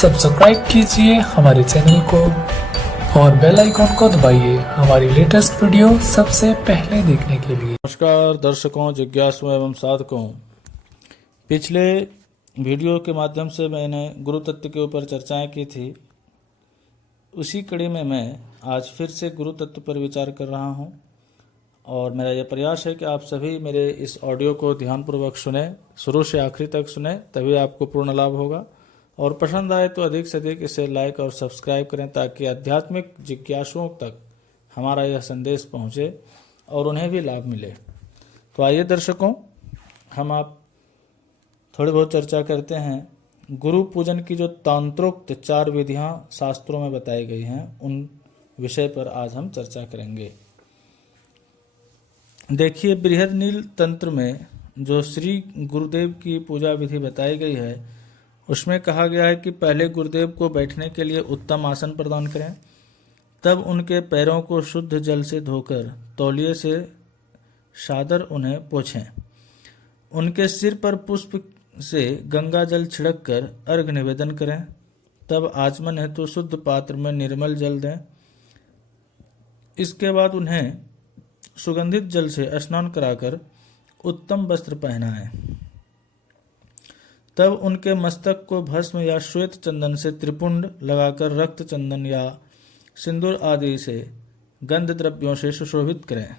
Subscribe कीजिए हमारे channel को और बेल आइकॉन को दबाइए हमारी लेटेस्ट वीडियो सबसे पहले देखने के लिए। नमस्कार दर्शकों, जिज्ञासुओं एवं साधकों। पिछले वीडियो के माध्यम से मैंने गुरु तत्व के ऊपर चर्चाएं की थी। उसी कड़ी में मैं आज फिर से गुरु तत्व पर विचार कर रहा हूं और मेरा यह प्रयास है कि आप सभी मेरे इस ऑडियो को ध्यानपूर्वक सुने, शुरू से आखिरी तक सुने, तभी आपको पूर्ण लाभ होगा। और पसंद आए तो अधिक से अधिक इसे लाइक और सब्सक्राइब करें ताकि आध्यात्मिक जिज्ञासुओं तक हमारा यह संदेश पहुंचे और उन्हें भी लाभ मिले। तो आइए दर्शकों, हम आप थोड़ी बहुत चर्चा करते हैं। गुरु पूजन की जो तंत्रोक्त 4 विधियां शास्त्रों में बताई गई हैं, उन विषय पर आज हम चर्चा करेंगे। देखिए, बृहद नील तंत्र में जो श्री गुरुदेव की पूजा विधि बताई गई है, उसमें कहा गया है कि पहले गुरुदेव को बैठने के लिए उत्तम आसन प्रदान करें, तब उनके पैरों को शुद्ध जल से धोकर तौलिए से सादर उन्हें पोंछें। उनके सिर पर पुष्प से गंगा जल छिड़क कर अर्घ्य निवेदन करें, तब आचमन हेतु शुद्ध पात्र में निर्मल जल दें। इसके बाद उन्हें सुगंधित जल से स्नान कराकर उत्तम वस्त्र पहनाएं। तब उनके मस्तक को भस्म या श्वेत चंदन से त्रिपुंड लगाकर रक्त चंदन या सिंदूर आदि से गंध द्रव्यों से सुशोभित करें।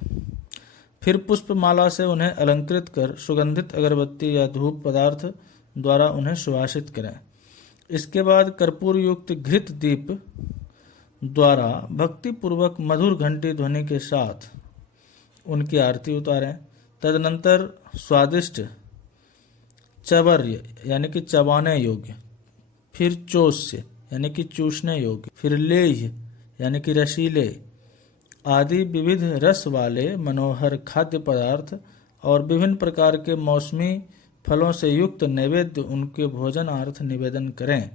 फिर पुष्प माला से उन्हें अलंकृत कर सुगंधित अगरबत्ती या धूप पदार्थ द्वारा उन्हें सुवासित करें। इसके बाद कर्पूर युक्त घृत दीप द्वारा भक्ति पूर्वक मधुर घंटी ध्वनि के साथ उनकी आरती उतारें। तदनंतर स्वादिष्ट चवर्य यानी कि चबाने योग्य, फिर चोष्य यानी कि चूसने योग्य, फिर लेह्य यानी कि रसीले आदि विविध रस वाले मनोहर खाद्य पदार्थ और विभिन्न प्रकार के मौसमी फलों से युक्त नैवेद्य उनके भोजनार्थ निवेदन करें।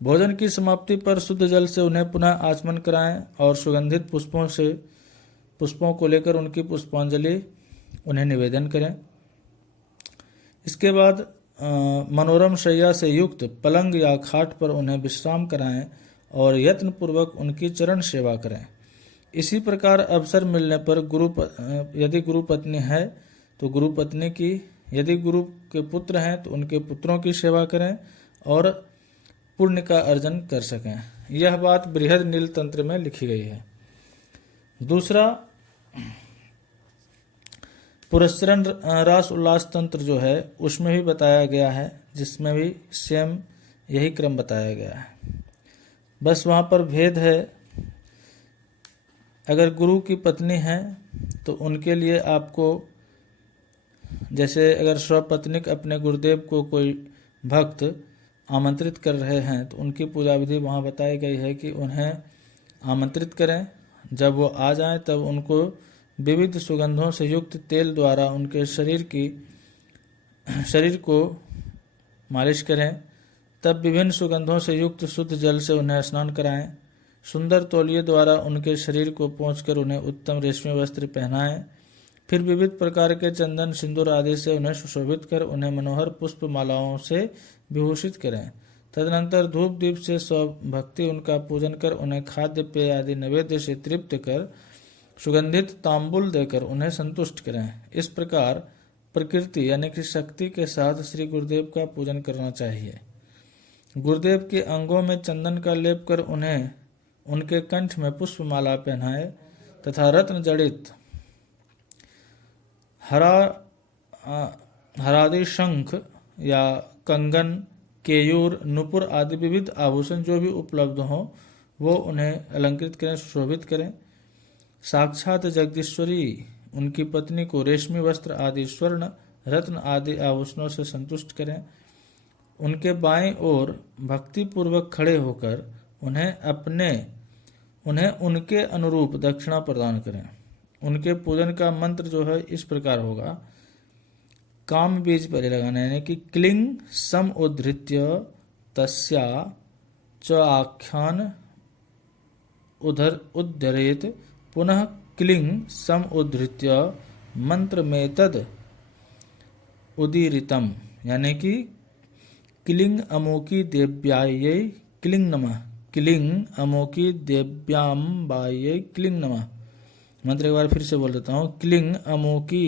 भोजन की समाप्ति पर शुद्ध जल से उन्हें पुनः आचमन कराएं और सुगंधित पुष्पों को लेकर उनकी पुष्पांजलि उन्हें निवेदन करें। इसके बाद मनोरम शैया से युक्त पलंग या खाट पर उन्हें विश्राम कराएं और यत्न पूर्वक उनकी चरण सेवा करें। इसी प्रकार अवसर मिलने पर यदि गुरु पत्नी है तो गुरु पत्नी की, यदि गुरु के पुत्र हैं तो उनके पुत्रों की सेवा करें और पुण्य का अर्जन कर सकें। यह बात बृहद नील तंत्र में लिखी गई है। दूसरा, पुरस्चरण रास उल्लास तंत्र जो है उसमें भी बताया गया है, जिसमें भी सेम यही क्रम बताया गया है। बस वहाँ पर भेद है। अगर गुरु की पत्नी है तो उनके लिए आपको, जैसे अगर स्वपत्निक अपने गुरुदेव को कोई भक्त आमंत्रित कर रहे हैं तो उनकी पूजा विधि वहाँ बताई गई है कि उन्हें आमंत्रित करें। जब वो आ जाएं तब उनको विविध सुगंधों से युक्त तेल द्वारा उनके शरीर को मालिश करें। तब विभिन्न सुगंधों से युक्त शुद्ध जल से उन्हें स्नान कराएं। सुंदर तौलिए द्वारा उनके शरीर को पोंछकर उन्हें उत्तम रेशमी वस्त्र पहनाएं। फिर विविध प्रकार के चंदन, सिंदूर आदि से उन्हें सुशोभित कर उन्हें मनोहर पुष्प मालाओं से विभूषित करें। तदनंतर धूप दीप से स्वभक्ति उनका पूजन कर उन्हें खाद्य पेय आदि नैवेद्य से तृप्त कर सुगंधित तांबुल देकर उन्हें संतुष्ट करें। इस प्रकार प्रकृति यानी कि शक्ति के साथ श्री गुरुदेव का पूजन करना चाहिए। गुरुदेव के अंगों में चंदन का लेप कर उन्हें उनके कंठ में पुष्पमाला पहनाए तथा रत्न जड़ित हरादि शंख या कंगन, केयूर, नुपुर आदि विविध आभूषण जो भी उपलब्ध हों वो उन्हें अलंकृत करें, सुशोभित करें। साक्षात जगदीश्वरी उनकी पत्नी को रेशमी वस्त्र आदि स्वर्ण रत्न आदि आभूषणों से संतुष्ट करें। उनके बाईं ओर भक्ति पूर्वक खड़े होकर उन्हें उनके अनुरूप दक्षिणा प्रदान करें। उनके पूजन का मंत्र जो है इस प्रकार होगा। काम बीज पहले लगाना यानी कि क्लिंग सम उद्धृत्य तस्या च आख्यान उधर उद्धरेत पुनः क्लिंग सम उद्धृत्य मंत्र में तद उदीरितम, यानी कि क्लिंग अमोकी देव्यायै क्लिंग नमः। क्लिंग अमोकी देव्यांबायै क्लिंग नमः। मंत्र एक बार फिर से बोल देता हूँ। क्लिंग अमोकी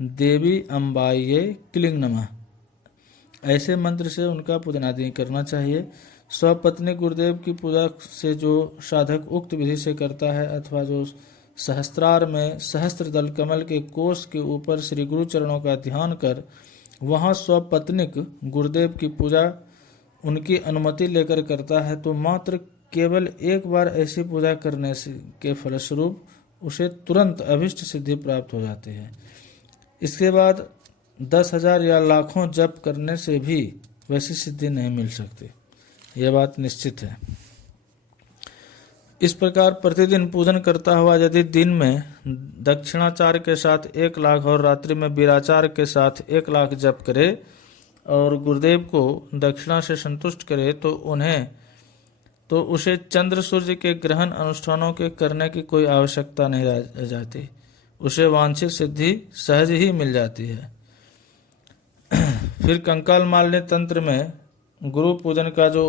देवी अम्बायै क्लिंग नमः। ऐसे मंत्र से उनका पूजनादि करना चाहिए। स्वपत्नी गुरुदेव की पूजा से जो साधक उक्त विधि से करता है अथवा जो सहस्त्रार में सहस्त्र दल कमल के कोष के ऊपर श्री गुरु चरणों का ध्यान कर वहाँ स्वपत्निक गुरुदेव की पूजा उनकी अनुमति लेकर करता है तो मात्र केवल एक बार ऐसी पूजा करने से के फलस्वरूप उसे तुरंत अभिष्ट सिद्धि प्राप्त हो जाती है। इसके बाद 10,000 या लाखों जप करने से भी वैसी सिद्धि नहीं मिल सकती, यह बात निश्चित है। इस प्रकार प्रतिदिन पूजन करता हुआ यदि दिन में दक्षिणाचार के साथ 1 लाख और रात्रि में वीराचार के साथ 1 लाख जप करे और गुरुदेव को दक्षिणा से संतुष्ट करे तो उसे चंद्र सूर्य के ग्रहण अनुष्ठानों के करने की कोई आवश्यकता नहीं रह जाती, उसे वांछित सिद्धि सहज ही मिल जाती है। फिर कंकाल मालनी तंत्र में गुरु पूजन का जो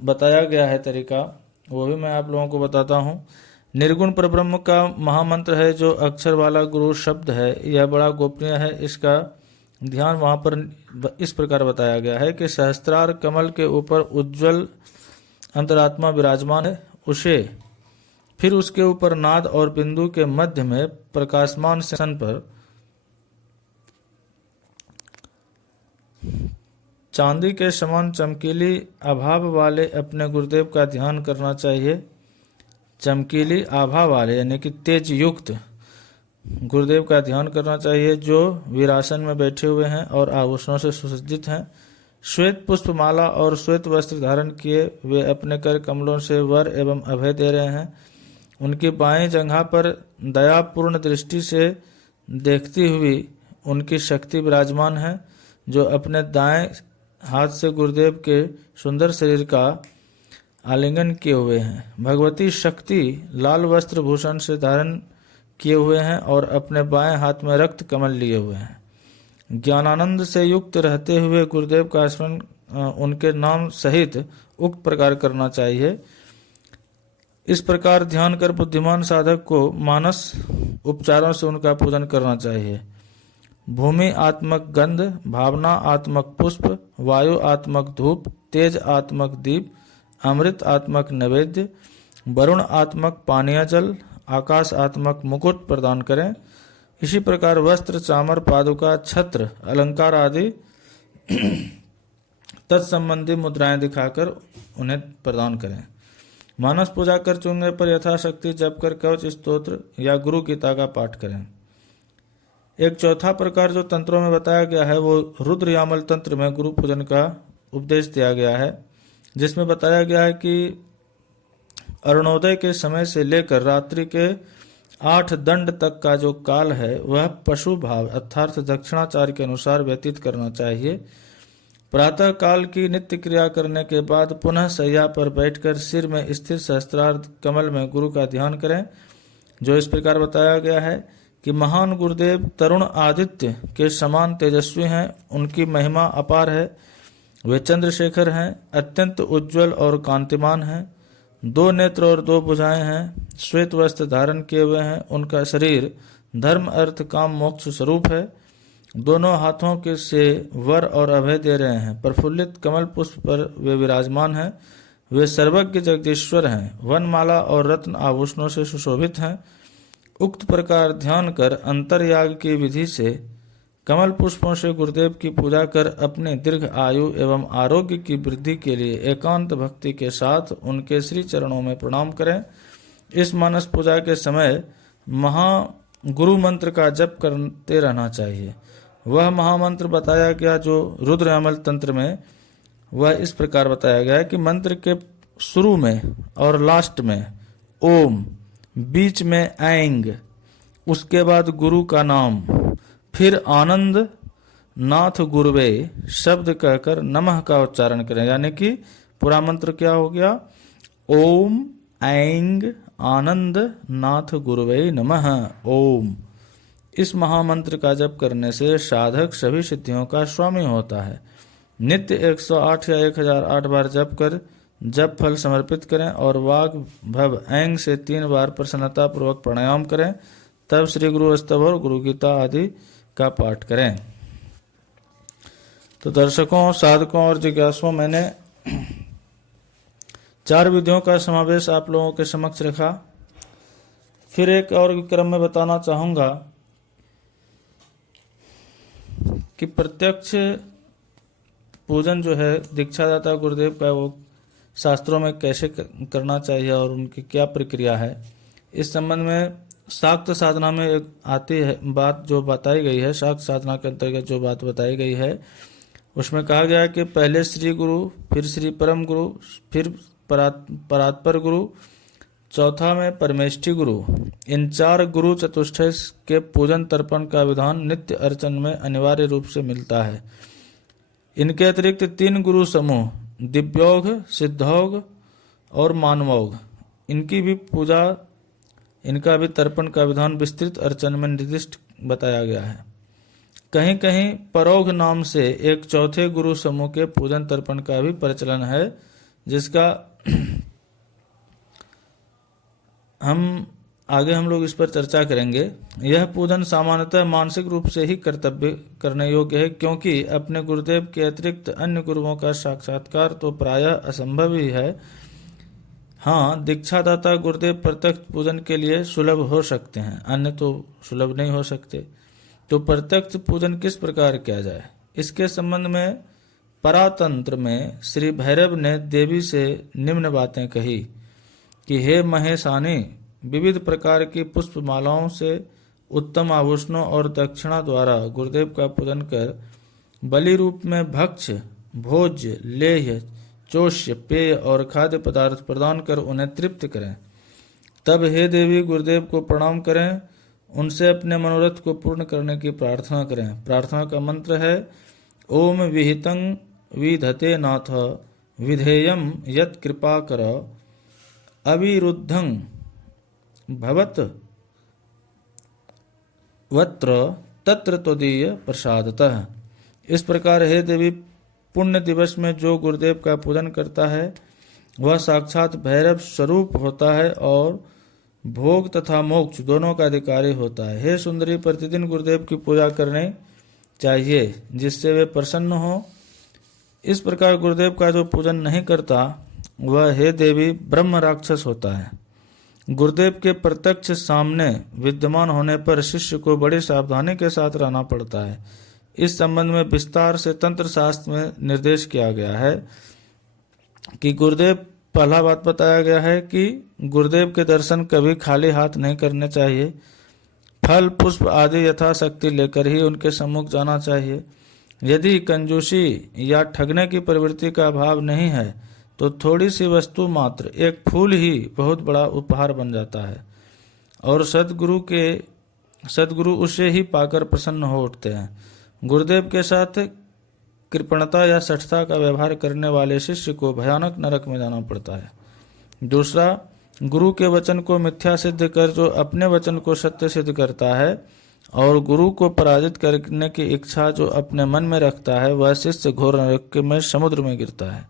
बताया गया है तरीका वो भी मैं आप लोगों को बताता हूँ। निर्गुण परब्रह्म का महामंत्र है जो अक्षर वाला गुरु शब्द है, यह बड़ा गोपनीय है। इसका ध्यान वहाँ पर इस प्रकार बताया गया है कि सहस्त्रार कमल के ऊपर उज्जवल अंतरात्मा विराजमान है, फिर उसके ऊपर नाद और बिंदु के मध्य में प्रकाशमान सन पर चांदी के समान चमकीली आभा वाले अपने गुरुदेव का ध्यान करना चाहिए। चमकीली आभा वाले यानी कि तेज युक्त गुरुदेव का ध्यान करना चाहिए जो वीरासन में बैठे हुए हैं और आभूषणों से सुसज्जित हैं। श्वेत पुष्पमाला और श्वेत वस्त्र धारण किए वे अपने कर कमलों से वर एवं अभय दे रहे हैं। उनकी बाएं जंघा पर दयापूर्ण दृष्टि से देखती हुई उनकी शक्ति विराजमान है जो अपने दाएं हाथ से गुरुदेव के सुंदर शरीर का आलिंगन किए हुए हैं। भगवती शक्ति लाल वस्त्र भूषण से धारण किए हुए हैं और अपने बाएं हाथ में रक्त कमल लिए हुए हैं। ज्ञानानंद से युक्त रहते हुए गुरुदेव का स्मरण उनके नाम सहित उक्त प्रकार करना चाहिए। इस प्रकार ध्यान कर बुद्धिमान साधक को मानस उपचारों से उनका पूजन करना चाहिए। भूमि आत्मक गंध, भावना आत्मक पुष्प, वायु आत्मक धूप, तेज आत्मक दीप, अमृत आत्मक नैवेद्य, वरुण आत्मक पानीय जल, आकाश आत्मक मुकुट प्रदान करें। इसी प्रकार वस्त्र, चामर, पादुका, छत्र, अलंकार आदि तत्संबंधी मुद्राएं दिखाकर उन्हें प्रदान करें। मानस पूजा कर चुनने पर यथाशक्ति जप कर कवच स्तोत्र या गुरु गीता का पाठ करें। एक चौथा प्रकार जो तंत्रों में बताया गया है वो रुद्र यामल तंत्र में गुरु पूजन का उपदेश दिया गया है, जिसमें बताया गया है कि अरुणोदय के समय से लेकर रात्रि के 8 दंड तक का जो काल है वह पशु भाव अर्थात दक्षिणाचार के अनुसार व्यतीत करना चाहिए। प्रातः काल की नित्य क्रिया करने के बाद पुनः शैया पर बैठकर सिर में स्थिर सहस्त्रार कमल में गुरु का ध्यान करें, जो इस प्रकार बताया गया है कि महान गुरुदेव तरुण आदित्य के समान तेजस्वी हैं, उनकी महिमा अपार है, वे चंद्रशेखर हैं, अत्यंत उज्जवल और कांतिमान हैं, 2 नेत्र और 2 भुजाएं हैं, श्वेत वस्त्र धारण किए हुए हैं, उनका शरीर धर्म अर्थ काम मोक्ष स्वरूप है, दोनों हाथों के से वर और अभय दे रहे हैं, प्रफुल्लित कमल पुष्प पर वे विराजमान हैं, वे सर्वज्ञ जगदीश्वर हैं, वनमाला और रत्न आभूषणों से सुशोभित हैं। उक्त प्रकार ध्यान कर अंतर्याग की विधि से कमल पुष्पों से गुरुदेव की पूजा कर अपने दीर्घ आयु एवं आरोग्य की वृद्धि के लिए एकांत भक्ति के साथ उनके श्री चरणों में प्रणाम करें। इस मानस पूजा के समय महागुरु मंत्र का जप करते रहना चाहिए। वह महामंत्र बताया गया जो रुद्र यामल तंत्र में वह इस प्रकार बताया गया है कि मंत्र के शुरू में और लास्ट में ओम, बीच में ऐंग, उसके बाद गुरु का नाम, फिर आनंद नाथ गुरुवे शब्द कहकर नमः का उच्चारण करें। यानी कि पूरा मंत्र क्या हो गया? ओम ऐंग आनंद नाथ गुरुवे नमः ओम। इस महामंत्र का जप करने से साधक सभी सिद्धियों का स्वामी होता है। नित्य 108 या 1008 बार जप कर जप फल समर्पित करें और वाग भव ऐंग से 3 बार प्रसन्नता पूर्वक प्राणायाम करें। तब श्री गुरु स्तव और गुरु गीता आदि का पाठ करें। तो दर्शकों, साधकों और जिज्ञासुओं, मैंने 4 विधियों का समावेश आप लोगों के समक्ष रखा। फिर एक और क्रम में बताना चाहूँगा कि प्रत्यक्ष पूजन जो है दीक्षादाता गुरुदेव का, वो शास्त्रों में कैसे करना चाहिए और उनकी क्या प्रक्रिया है। इस संबंध में शाक्त साधना में एक आती है बात जो बताई गई है, शाक्त साधना के अंतर्गत जो बात बताई गई है उसमें कहा गया है कि पहले श्री गुरु, फिर श्री परम गुरु, फिर परात्पर गुरु, चौथा में परमेष्ठी गुरु। इन 4 गुरु चतुष्टय के पूजन तर्पण का विधान नित्य अर्चन में अनिवार्य रूप से मिलता है। इनके अतिरिक्त 3 गुरु समूह दिव्योग, सिद्धौग और मानवोग, इनकी भी पूजा, इनका भी तर्पण का विधान विस्तृत अर्चन में निर्दिष्ट बताया गया है। कहीं कहीं परोघ नाम से एक चौथे गुरु समूह के पूजन तर्पण का भी प्रचलन है, जिसका हम लोग इस पर चर्चा करेंगे। यह पूजन सामान्यतः मानसिक रूप से ही कर्तव्य करने योग्य है, क्योंकि अपने गुरुदेव के अतिरिक्त अन्य गुरुओं का साक्षात्कार तो प्रायः असंभव ही है। हाँ, दीक्षादाता गुरुदेव प्रत्यक्ष पूजन के लिए सुलभ हो सकते हैं, अन्य तो सुलभ नहीं हो सकते। तो प्रत्यक्ष पूजन किस प्रकार किया जाए, इसके संबंध में परातंत्र में श्री भैरव ने देवी से निम्न बातें कही कि हे महेशानी, विविध प्रकार की पुष्प मालाओं से, उत्तम आभूषणों और दक्षिणा द्वारा गुरुदेव का पूजन कर बलि रूप में भक्ष्य, भोज्य, लेह्य, चोष्य, पेय और खाद्य पदार्थ प्रदान कर उन्हें तृप्त करें। तब हे देवी गुरुदेव को प्रणाम करें, उनसे अपने मनोरथ को पूर्ण करने की प्रार्थना करें। प्रार्थना का मंत्र है ओम विहितं विधते नाथ विधेयं यत् कृपा कर अविरुद्धं भवत वत्र तत्र त्वदीय प्रसादतः। इस प्रकार हे देवी, पुण्य दिवस में जो गुरुदेव का पूजन करता है वह साक्षात भैरव स्वरूप होता है और भोग तथा मोक्ष दोनों का अधिकारी होता है। हे सुंदरी, प्रतिदिन गुरुदेव की पूजा करनी चाहिए जिससे वे प्रसन्न हो। इस प्रकार गुरुदेव का जो पूजन नहीं करता वह हे देवी ब्रह्म राक्षस होता है। गुरुदेव के प्रत्यक्ष सामने विद्यमान होने पर शिष्य को बड़ी सावधानी के साथ रहना पड़ता है। इस संबंध में विस्तार से तंत्र शास्त्र में निर्देश किया गया है कि गुरुदेव, पहला बात बताया गया है कि गुरुदेव के दर्शन कभी खाली हाथ नहीं करने चाहिए। फल, पुष्प आदि यथाशक्ति लेकर ही उनके सम्मुख जाना चाहिए। यदि कंजूसी या ठगने की प्रवृत्ति का अभाव नहीं है तो थोड़ी सी वस्तु मात्र, एक फूल ही बहुत बड़ा उपहार बन जाता है और सद्गुरु उसे ही पाकर प्रसन्न हो उठते हैं। गुरुदेव के साथ कृपणता या सठता का व्यवहार करने वाले शिष्य को भयानक नरक में जाना पड़ता है। दूसरा, गुरु के वचन को मिथ्या सिद्ध कर जो अपने वचन को सत्य सिद्ध करता है और गुरु को पराजित करने की इच्छा जो अपने मन में रखता है, वह शिष्य घोर नरक में समुद्र में गिरता है।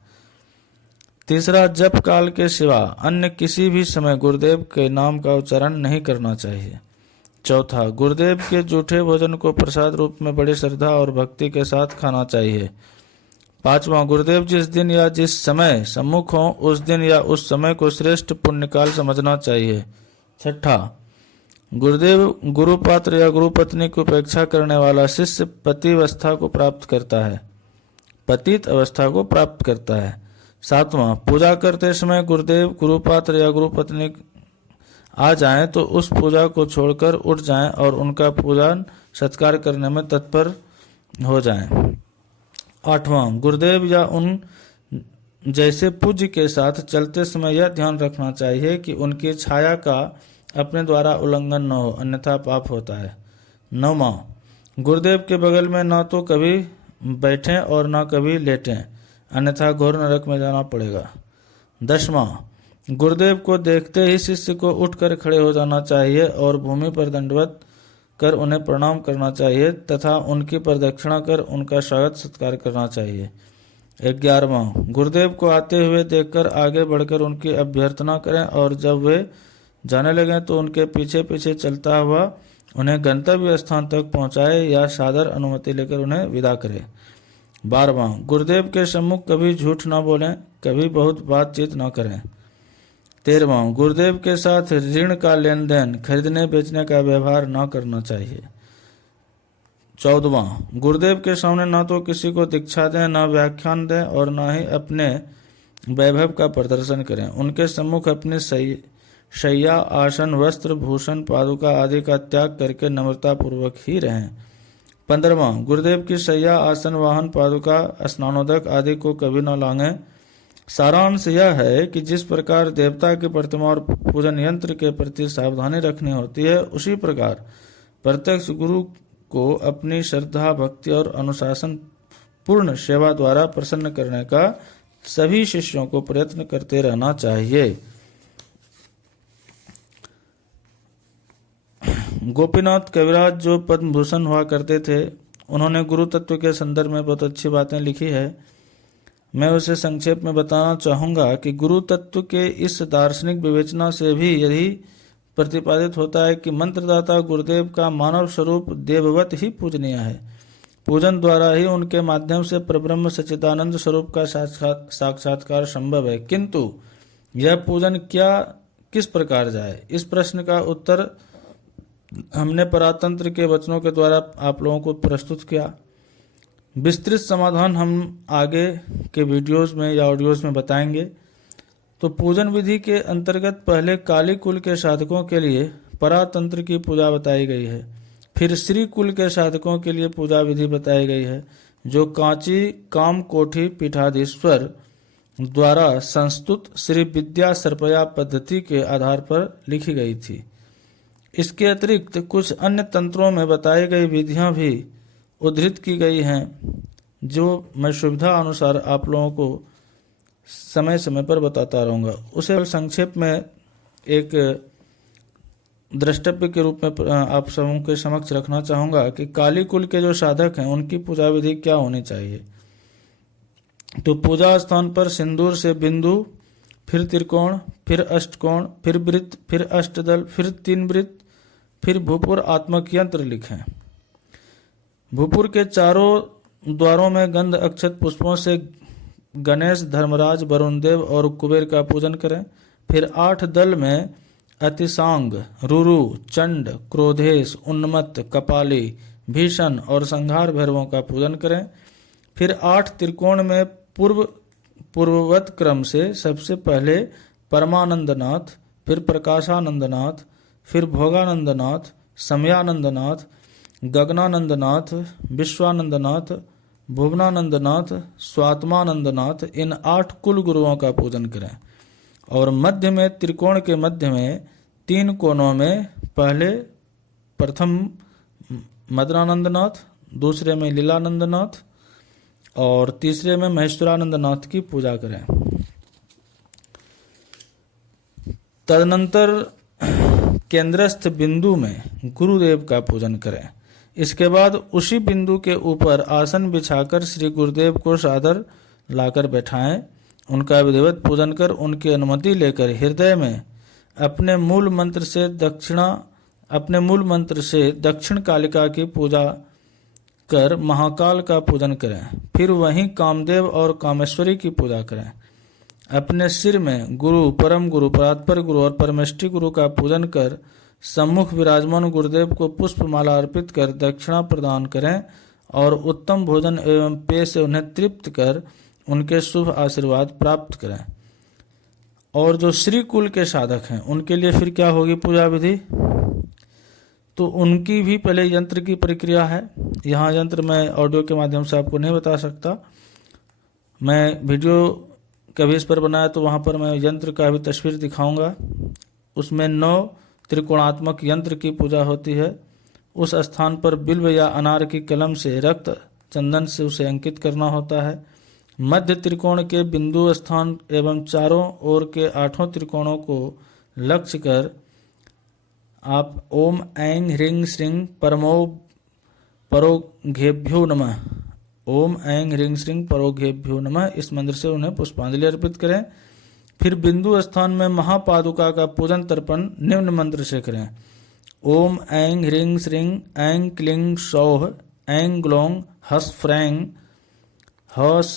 तीसरा, जप काल के सिवा अन्य किसी भी समय गुरुदेव के नाम का उच्चारण नहीं करना चाहिए। चौथा, गुरुदेव के जूठे भोजन को प्रसाद रूप में बड़ी श्रद्धा और भक्ति के साथ खाना चाहिए। पांचवा, गुरुदेव जिस दिन या जिस समय सम्मुख हों उस दिन या उस समय को श्रेष्ठ पुण्यकाल समझना चाहिए। छठा, गुरुदेव गुरुपात्र या गुरुपत्नी की उपेक्षा करने वाला शिष्य पतित अवस्था को प्राप्त करता है। सातवां, पूजा करते समय गुरुदेव गुरुपात्र या गुरुपत्नी आ जाएं तो उस पूजा को छोड़कर उठ जाएं और उनका पूजन सत्कार करने में तत्पर हो जाएं। आठवां, गुरुदेव या उन जैसे पूज्य के साथ चलते समय यह ध्यान रखना चाहिए कि उनकी छाया का अपने द्वारा उल्लंघन न हो, अन्यथा पाप होता है। नौवां, गुरुदेव के बगल में न तो कभी बैठें और न कभी लेटें, अन्यथा घोर नरक में जाना पड़ेगा। 10वां, गुरुदेव को देखते ही शिष्य को उठकर खड़े हो जाना चाहिए और भूमि पर दंडवत कर उन्हें प्रणाम करना चाहिए तथा उनकी प्रदक्षिणा कर उनका स्वागत सत्कार करना चाहिए। 11वां गुरुदेव को आते हुए देखकर आगे बढ़कर उनकी अभ्यर्थना करें और जब वे जाने लगें तो उनके पीछे पीछे चलता हुआ उन्हें गंतव्य स्थान तक पहुंचाए या सादर अनुमति लेकर उन्हें विदा करे। 12वां गुरुदेव के सम्मुख कभी झूठ न बोलें, कभी बहुत बातचीत न करें। 13वां गुरुदेव के साथ ऋण का लेन देन, खरीदने बेचने का व्यवहार न करना चाहिए। 14वां गुरुदेव के सामने न तो किसी को दीक्षा दें, न व्याख्यान दें और न ही अपने वैभव का प्रदर्शन करें। उनके सम्मुख अपनी शैया, आसन, वस्त्र, भूषण, पादुका आदि का त्याग करके नम्रता पूर्वक ही रहें। 15वां गुरुदेव की शैया, आसन, वाहन, पादुका, स्नानोदक आदि को कभी न लांघें। सारांश यह है कि जिस प्रकार देवता की प्रतिमा और पूजन यंत्र के प्रति सावधानी रखनी होती है, उसी प्रकार प्रत्यक्ष गुरु को अपनी श्रद्धा, भक्ति और अनुशासन पूर्ण सेवा द्वारा प्रसन्न करने का सभी शिष्यों को प्रयत्न करते रहना चाहिए। गोपीनाथ कविराज जो पद्म भूषण हुआ करते थे, उन्होंने गुरु तत्व के संदर्भ में बहुत अच्छी बातें लिखी है। मैं उसे संक्षेप में बताना चाहूँगा कि गुरु तत्व के इस दार्शनिक विवेचना से भी यदि प्रतिपादित होता है कि मंत्रदाता गुरुदेव का मानव स्वरूप देववत ही पूजनीय है। पूजन द्वारा ही उनके माध्यम से परब्रह्म सच्चिदानंद स्वरूप का साक्षात्कार संभव है। किंतु यह पूजन किस प्रकार जाए, इस प्रश्न का उत्तर हमने परातंत्र के वचनों के द्वारा आप लोगों को प्रस्तुत किया। विस्तृत समाधान हम आगे के वीडियोस में या ऑडियोस में बताएंगे। तो पूजन विधि के अंतर्गत पहले काली कुल के साधकों के लिए परातंत्र की पूजा बताई गई है, फिर श्री कुल के साधकों के लिए पूजा विधि बताई गई है, जो कांची कामकोठी पीठाधीश्वर द्वारा संस्तुत श्री विद्या सर्पया पद्धति के आधार पर लिखी गई थी। इसके अतिरिक्त कुछ अन्य तंत्रों में बताई गई विधियां भी उद्धृत की गई हैं, जो मैं सुविधा अनुसार आप लोगों को समय समय पर बताता रहूँगा। उसे संक्षेप में एक द्रष्टव्य के रूप में आप सबों के समक्ष रखना चाहूँगा कि काली कुल के जो साधक हैं उनकी पूजा विधि क्या होनी चाहिए। तो पूजा स्थान पर सिंदूर से बिंदु, फिर त्रिकोण, फिर अष्टकोण, फिर वृत्त, फिर अष्टदल, फिर 3 वृत्त, फिर भूपुर आत्मक यंत्र लिखें। भूपुर के चारों द्वारों में गंध अक्षत पुष्पों से गणेश, धर्मराज, वरुणदेव और कुबेर का पूजन करें। फिर 8 दल में अतिसांग, रुरु, चंड, क्रोधेश, उन्मत्त, कपाली, भीषण और संहार भैरवों का पूजन करें। फिर 8 त्रिकोण में पूर्ववत क्रम से सबसे पहले परमानंदनाथ, फिर प्रकाशानंदनाथ, फिर भोगानंदनाथ, समयानंदनाथ, गगनानंदनाथ, विश्वानंदनाथ, भुवनानंदनाथ, स्वात्मानंदनाथ, इन 8 कुल गुरुओं का पूजन करें। और मध्य में त्रिकोण के मध्य में 3 कोनों में प्रथम मदनानंदनाथ, दूसरे में लीलानंदनाथ और तीसरे में महेश्वरानंदनाथ की पूजा करें। तदनंतर केंद्रस्थ बिंदु में गुरुदेव का पूजन करें। इसके बाद उसी बिंदु के ऊपर आसन बिछाकर श्री गुरुदेव को सादर लाकर बैठाएं। उनका विधिवत पूजन कर उनकी अनुमति लेकर हृदय में अपने मूल मंत्र से दक्षिण कालिका की पूजा कर महाकाल का पूजन करें। फिर वहीं कामदेव और कामेश्वरी की पूजा करें। अपने सिर में गुरु, परम गुरु, परात्पर गुरु और परमेष्टि गुरु का पूजन कर सम्मुख विराजमान गुरुदेव को पुष्पमाला अर्पित कर दक्षिणा प्रदान करें और उत्तम भोजन एवं पेय से उन्हें तृप्त कर उनके शुभ आशीर्वाद प्राप्त करें। और जो श्री कुल के साधक हैं उनके लिए फिर क्या होगी पूजा विधि, तो उनकी भी पहले यंत्र की प्रक्रिया है। यहाँ यंत्र मैं ऑडियो के माध्यम से आपको नहीं बता सकता, मैं वीडियो कभी इस पर बनाया तो वहाँ पर मैं यंत्र का भी तस्वीर दिखाऊंगा। उसमें 9 त्रिकोणात्मक यंत्र की पूजा होती है। उस स्थान पर बिल्व या अनार की कलम से रक्त चंदन से उसे अंकित करना होता है। मध्य त्रिकोण के बिंदु स्थान एवं चारों ओर के 8 त्रिकोणों को लक्ष्य कर आप ओम ऐं ह्रीं श्रीं परमो परोघेभ्यो नमः, ओम ऐं ह्रीं श्रीं परोघेभ्यो नमः, इस मंत्र से उन्हें पुष्पांजलि अर्पित करें। फिर बिंदु स्थान में महापादुका का पूजन तर्पण निम्न मंत्र से करें। ओम ऐं ह्रीं श्रीं ऐं क्लीं सौः ऐं ग्लौं हस् फ्रैं ह स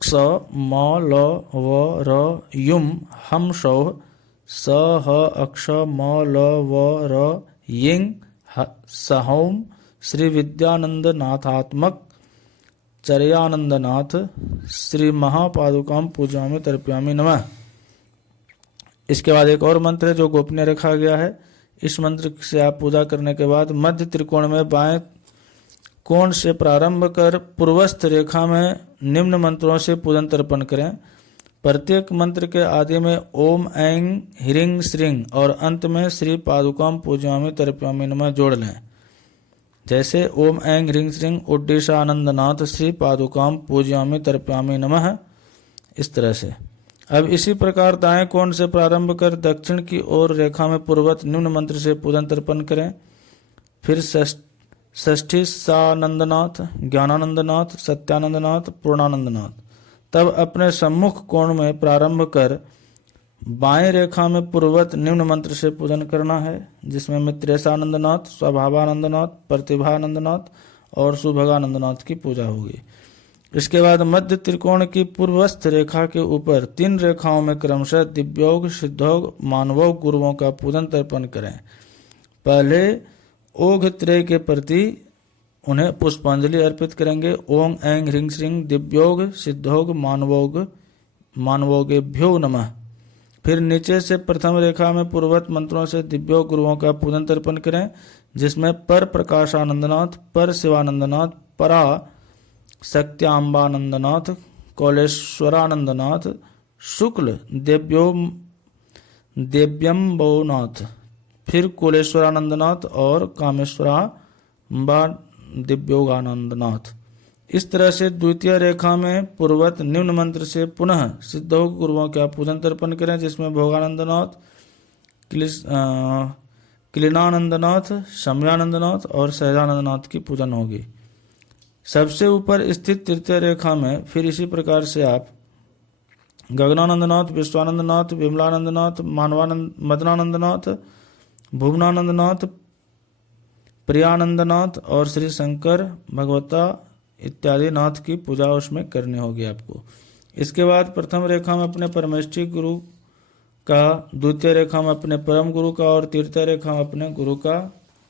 क्ष म ल व र युं हम सौः स ह अक्ष म ल व र यिं सहौं श्री विद्यानंद नाथात्मक चर्यानंदनाथ श्री महापादुकाम पूजामि तर्पयामि नमः। इसके बाद एक और मंत्र है जो गोपनीय रखा गया है। इस मंत्र से आप पूजा करने के बाद मध्य त्रिकोण में बाएं कोण से प्रारंभ कर पूर्वस्थ रेखा में निम्न मंत्रों से पूजन तर्पण करें। प्रत्येक मंत्र के आदि में ओम ऐं ह्रीं श्रीं और अंत में श्री पादुकाम पूजामि तर्पयामि नमः जोड़ लें। जैसे ओम ऐं ह्रीं श्रीं उड्डीशानंदनाथ श्री पादुकाम पूजयामि तर्पयामि नमः, इस तरह से। अब इसी प्रकार दाएं कोण से प्रारंभ कर दक्षिण की ओर रेखा में पूर्वत निम्न मंत्र से पूजन तर्पण करें। फिर षष्ठी सानंदनाथ, ज्ञानानंदनाथ, सत्यानंदनाथ, पूर्णानंदनाथ। तब अपने सम्मुख कोण में प्रारंभ कर बाएं रेखा में पूर्वत निम्न मंत्र से पूजन करना है, जिसमें मित्रेशानंदनाथ, स्वभावानंदनाथ, प्रतिभानंदनाथ और सुभगानंदनाथ की पूजा होगी। इसके बाद मध्य त्रिकोण की पूर्वस्थ रेखा के ऊपर 3 रेखाओं में क्रमशः दिव्योग, सिद्धयोग, मानवोग गुरुओं का पूजन तर्पण करें। पहले ओघ त्रय के प्रति उन्हें पुष्पांजलि अर्पित करेंगे। ओम ऐं ह्रीं श्रीं दिव्योग सिद्धयोग मानवोगेभ्यो नमः। फिर नीचे से प्रथम रेखा में पूर्वत मंत्रों से दिव्योग गुरुओं का पूजन तर्पण करें, जिसमें पर प्रकाशानंदनाथ, पर शिवानंदनाथ, परा सत्याम्बानंदनाथ, कौलेश्वरानंदनाथ, शुक्ल देव्यम्बोनाथ, फिर कुलेश्वरानंदनाथ और कामेश्वराम्बा दिव्योगानंदनाथ। इस तरह से द्वितीय रेखा में पूर्वत निम्न मंत्र से पुनः सिद्धयोग गुरुओं का पूजन तर्पण करें, जिसमें भोगानंदनाथ, क्लीनानंदनाथ, शम्यानंदनाथ और सहजानंदनाथ की पूजन होगी। सबसे ऊपर स्थित तृतीय रेखा में फिर इसी प्रकार से आप गगनानंदनाथ, विश्वानंदनाथ, विमलानंदनाथ, मदनानंदनाथ, भुवनानंदनाथ, प्रियानंदनाथ और श्री शंकर भगवता इत्यादि नाथ की पूजा उसमें करनी होगी आपको। इसके बाद प्रथम रेखा में अपने परमेष्ठी गुरु का, द्वितीय रेखा में अपने परम गुरु का और तृतीय रेखा में अपने गुरु का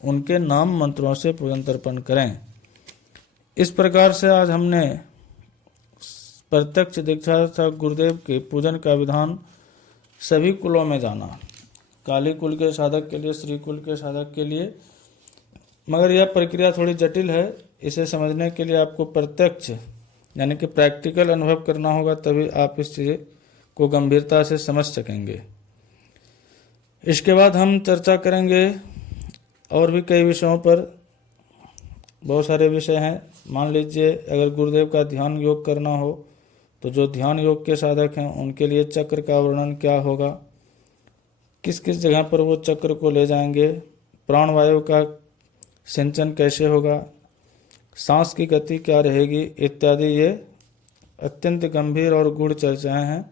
उनके नाम मंत्रों से पूजन तर्पण करें। इस प्रकार से आज हमने प्रत्यक्ष दीक्षा तथा गुरुदेव के पूजन का विधान सभी कुलों में जाना, काली कुल के साधक के लिए, श्री कुल के साधक के लिए। मगर यह प्रक्रिया थोड़ी जटिल है। इसे समझने के लिए आपको प्रत्यक्ष यानी कि प्रैक्टिकल अनुभव करना होगा, तभी आप इस चीज़ को गंभीरता से समझ सकेंगे। इसके बाद हम चर्चा करेंगे और भी कई विषयों पर। बहुत सारे विषय हैं। मान लीजिए अगर गुरुदेव का ध्यान योग करना हो तो जो ध्यान योग के साधक हैं उनके लिए चक्र का वर्णन क्या होगा, किस किस जगह पर वो चक्र को ले जाएंगे, प्राणवायु का सिंचन कैसे होगा, सांस की गति क्या रहेगी इत्यादि। ये अत्यंत गंभीर और गूढ़ चर्चाएं हैं,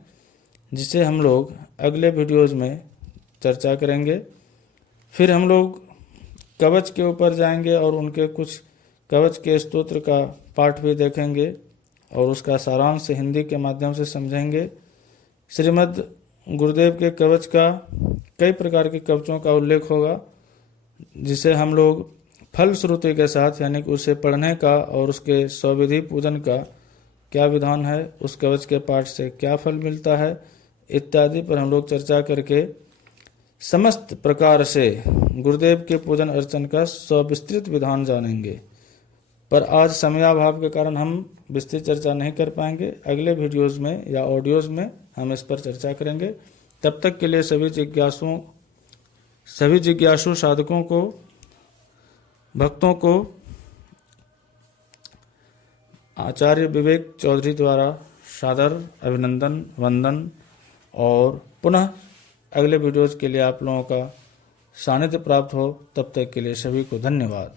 जिसे हम लोग अगले वीडियोज़ में चर्चा करेंगे। फिर हम लोग कवच के ऊपर जाएंगे और उनके कुछ कवच के स्तोत्र का पाठ भी देखेंगे और उसका सारांश हिंदी के माध्यम से समझेंगे। श्रीमद् गुरुदेव के कवच का कई प्रकार के कवचों का उल्लेख होगा, जिसे हम लोग फलश्रुति के साथ यानी कि उसे पढ़ने का और उसके स्वविधि पूजन का क्या विधान है, उस कवच के पाठ से क्या फल मिलता है इत्यादि पर हम लोग चर्चा करके समस्त प्रकार से गुरुदेव के पूजन अर्चन का सविस्तृत विधान जानेंगे। पर आज समयाभाव के कारण हम विस्तृत चर्चा नहीं कर पाएंगे। अगले वीडियोज़ में या ऑडियोज़ में हम इस पर चर्चा करेंगे। तब तक के लिए सभी जिज्ञासु साधकों को, भक्तों को आचार्य विवेक चौधरी द्वारा सादर अभिनंदन, वंदन और पुनः अगले वीडियोज़ के लिए आप लोगों का सानिध्य प्राप्त हो। तब तक के लिए सभी को धन्यवाद।